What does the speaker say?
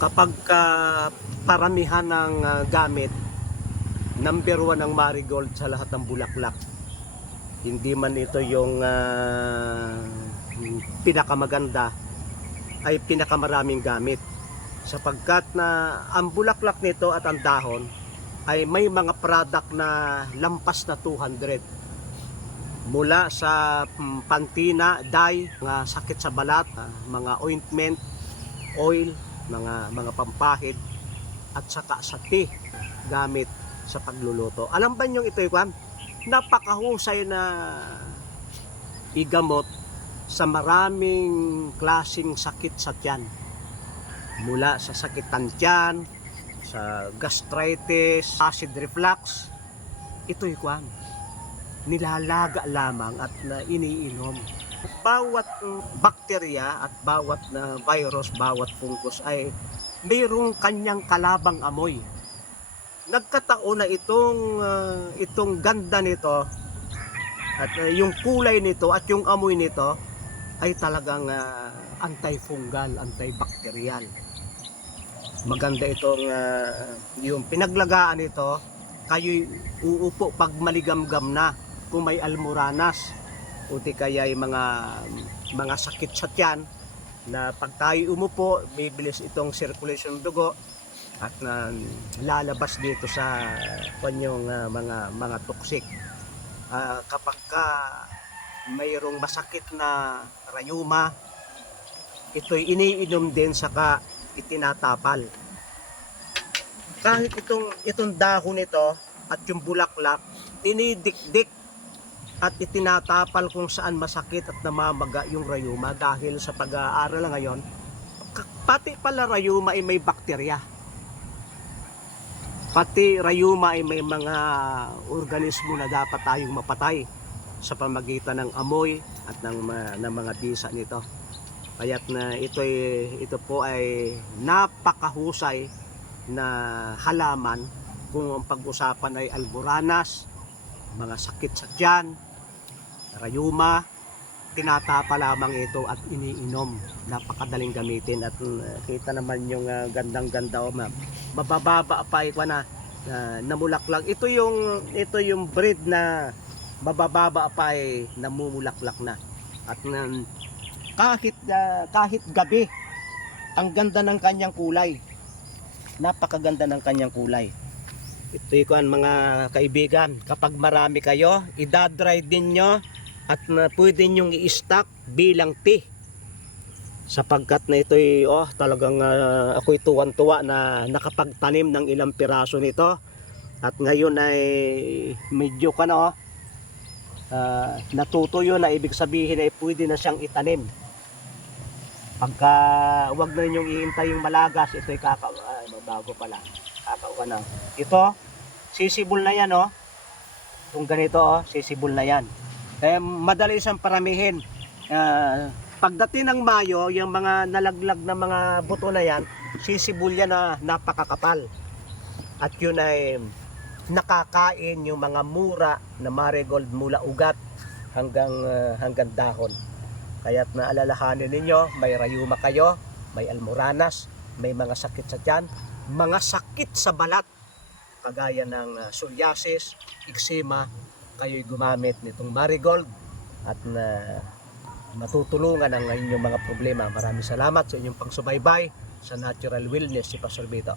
Kapag paramihan ng gamit, number one ang marigold sa lahat ng bulaklak. Hindi man ito yung pinakamaganda, ay pinakamaraming gamit. Sapagkat na ang bulaklak nito at ang dahon ay may mga product na lampas na 200. Mula sa pantina, dye, mga sakit sa balat, mga ointment, oil, mga pampahid, at saka sa tea gamit sa pagluluto. Alam ba nyo ito, napakahusay na igamot sa maraming klasing sakit sa tiyan. Mula sa sakit ng tiyan, sa gastritis, acid reflux, ito'y nilalaga lamang at iniinom. Bawat bakterya at bawat virus, bawat fungus ay mayroong kanyang kalabang amoy. Nagkataon na itong ganda nito at yung kulay nito at yung amoy nito ay talagang antifungal, antibacterial. Maganda itong yung pinaglagaan nito, kayo'y uupo pag maligamgam na kung may almoranas o di kaya ay mga sakit sa tiyan na pag tayo umupo, bibilis itong circulation ng dugo at lalabas dito sa kanyang mga toxic. Kapag mayroong masakit na rayuma, ito'y iniinom din saka itinatapal. Kahit itong dahon nito at yung bulaklak, tinidikdik at itinatapal kung saan masakit at namamaga yung rayuma. Dahil sa pag-aaral ngayon, pati pala rayuma ay may bakterya. Pati rayuma ay may mga organismo na dapat tayong mapatay sa pamagitan ng amoy at ng mga bisa nito. Kaya't ito po ay napakahusay na halaman kung ang pag-usapan ay almoranas, mga sakit sa tiyan, rayuma, tinatapa lamang ito at iniinom. Napakadaling gamitin at kita naman yung gandang-ganda o mabababa pa namulaklak. Ito yung breed na mabababa pa ay namumulaklak na. At kahit gabi, ang ganda ng kanyang kulay. Napakaganda ng kanyang kulay. Ito mga kaibigan, kapag marami kayo, idadry din nyo at pwede nyong i-stock bilang tea. Sapagkat na ito'y talagang ako'y tuwan-tuwa na nakapagtanim ng ilang piraso nito. At ngayon ay medyo natutuyo na, ibig sabihin ay pwede na siyang itanim. Pagka wag na ninyong ihintay yung malagas, ito'y bago pala. Kakauwa na. Ito, sisibol na yan Kung ganito sisibol na yan. Kaya madali siyang paramihin. Pagdating ng Mayo, yung mga nalaglag na mga buto na yan, sisibol yan na napakakapal. At yun ay nakakain yung mga mura na marigold mula ugat hanggang dahon. Kaya't naalalahanin ninyo, may rayuma kayo, may almoranas, may mga sakit sa tiyan, mga sakit sa balat, kagaya ng psoriasis, eczema, kayo'y gumamit nitong marigold at matutulungan ang inyong mga problema. Maraming salamat sa inyong pagsubaybay sa Natural Wellness si Pastor Vito.